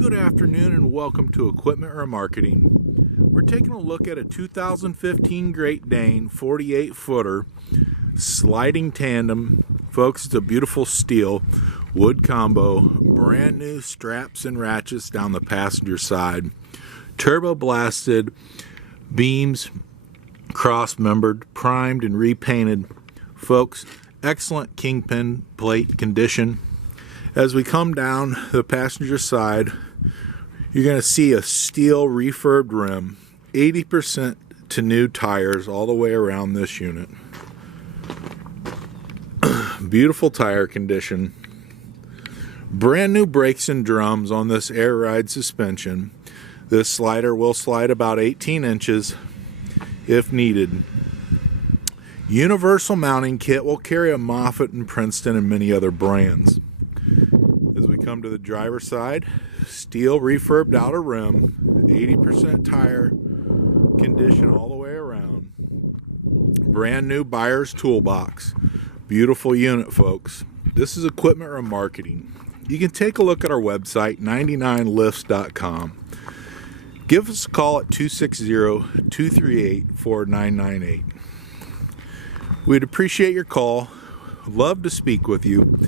Good afternoon and welcome to Equipment Remarketing. We're taking a look at a 2015 Great Dane 48 footer sliding tandem. Folks, it's a beautiful steel wood combo, brand new straps and ratchets down the passenger side, turbo blasted beams, cross-membered, primed and repainted. Folks, excellent kingpin plate condition. As we come down the passenger side, you're going to see a steel refurbed rim, 80% to new tires all the way around this unit. Beautiful tire condition. Brand new brakes and drums on this air ride suspension. This slider will slide about 18 inches if needed. Universal mounting kit will carry a Moffett and Princeton and many other brands. As we come to the driver's side, steel refurbed outer rim, 80% tire condition all the way around. Brand new buyer's toolbox. Beautiful unit, folks. This is Equipment Remarketing. You can take a look at our website, 99lifts.com. Give us a call at 260-238-4998. We'd appreciate your call. Love to speak with you.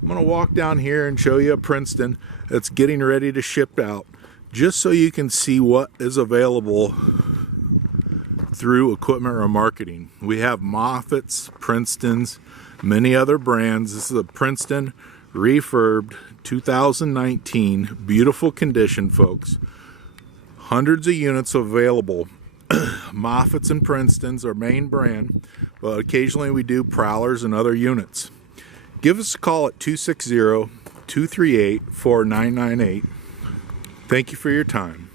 I'm going to walk down here and show you a Princeton that's getting ready to ship out, just so you can see what is available through Equipment Remarketing. We have Moffetts, Princetons, many other brands. This is a Princeton refurbed 2019, beautiful condition, folks. Hundreds of units available. Moffetts and Princetons are main brand, but occasionally we do Prowlers and other units. Give us a call at 260-238-4998. Thank you for your time.